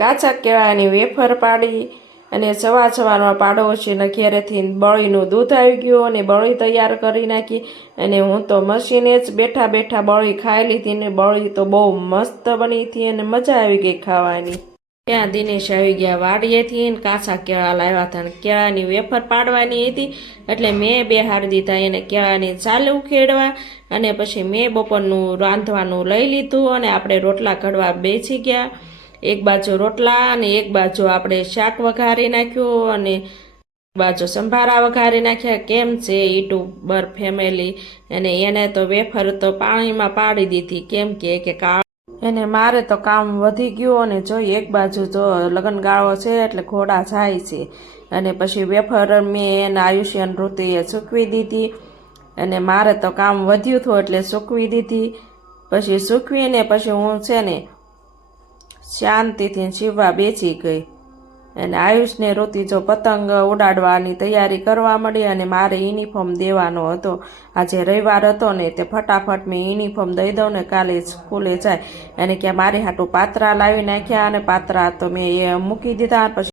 કાચા કેળાની વેફર પાડી અને સવારમાં પાડોશીના ઘેરેથી બળીનું દૂધ આવી ગયું અને બળી તૈયાર કરી નાખી અને હું તો મશીને જ બેઠા બેઠા બળી ખાઈ લીધી ને બળી તો બહુ મસ્ત બની હતી અને મજા આવી ગઈ ખાવાની। ત્યાં દિનેશ આવી ગયા વાડીએથી ને કાચા કેળા લાવ્યા હતા ને કેળાની વેફર પાડવાની હતી એટલે મેં બેહાડી દીધા એને કેળાની ચાલુ ખેડવા અને પછી મેં બપોરનું રાંધવાનું લઈ લીધું અને આપણે રોટલા ઘડવા બેસી ગયા। એક બાજુ રોટલા અને એક બાજુ આપણે શાક વઘારી નાખ્યું અને બાજુ સંભારા વઘારી નાખ્યા। કેમ છે યુટ્યુબર ફેમિલી અને એને તો વેફર તો પાણીમાં પાડી દીધી કેમ કે અને મારે તો કામ વધી ગયું અને જોઈ એક બાજુ જો લગ્નગાળો છે એટલે ઘોડા જાય છે અને પછી વેફર મેં એને આયુષ્યન ઋતુએ સૂકવી દીધી અને મારે તો કામ વધ્યું હતું એટલે સૂકવી દીધી। પછી સૂકવીને પછી હું છે ને શાંતિથી સીવવા બેસી ગઈ અને આયુષને ઋતુ જો પતંગ ઉડાડવાની તૈયારી કરવા માંડી અને મારે યુનિફોર્મ દેવાનો હતો। આજે રવિવાર હતો ને તે ફટાફટ મેં યુનિફોર્મ દઈ દઉં ને કાલે સ્કૂલે જાય અને કે મારી હાટું પાત્રા લાવી નાખ્યા અને પાત્રા તો મેં એ મૂકી દીધા। પછી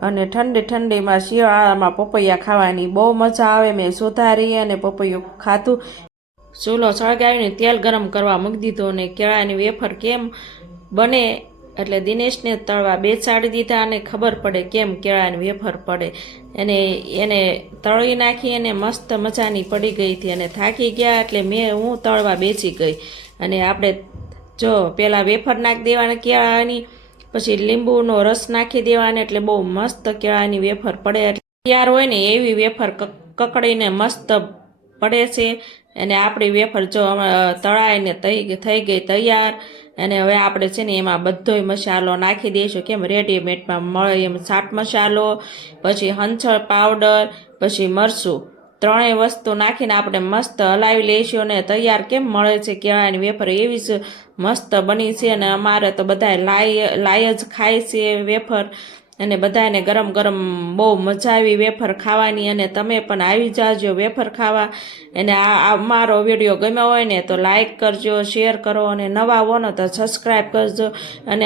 અને ઠંડી ઠંડીમાં શિયાળામાં પપૈયા ખાવાની બહુ મજા આવે। મેં સુધારી અને પપૈયું ખાધું। ચૂલો સળગાવીને તેલ ગરમ કરવા મૂકી દીધું અને કેળાની વેફર કેમ બને એટલે દિનેશને તળવા બેસાડી દીધા અને ખબર પડે કેમ કેળાની વેફર પડે અને એને તળી નાખી અને મસ્ત મજાની પડી ગઈ હતી અને થાકી ગયા એટલે હું તળવા બેસી ગઈ અને આપણે જો પહેલાં વેફર નાખી દેવાના કેળાની પછી લીંબુનો રસ નાખી દેવાનો એટલે બહુ મસ્ત કેળાની વેફર પડે। તૈયાર હોય ને એવી વેફર કકડીને મસ્ત પડે છે અને આપણી વેફર જો તળાઈને થઈ ગઈ તૈયાર અને હવે આપણે છે ને એમાં બધોય મસાલો નાખી દઈશું કેમ રેડીમેડમાં મળે એમ ચાટ મસાલો પછી હંચળ પાવડર પછી મરચું ત્રણેય વસ્તુ નાખીને આપણે મસ્ત હલાવી લઈશું અને તૈયાર કેમ મળે છે કેળાની વેફર એવી જ મસ્ત બની છે અને અમારે તો બધા લાય જ ખાય છે વેફર અને બધાને ગરમ ગરમ બહુ મજા આવી વેફર ખાવાની અને તમે પણ આવી જાજો વેફર ખાવા। અને આ મારો વિડીયો ગમ્યો હોય ને તો લાઈક કરજો શેર કરો અને નવા હો ને તો સબસ્ક્રાઈબ કરજો અને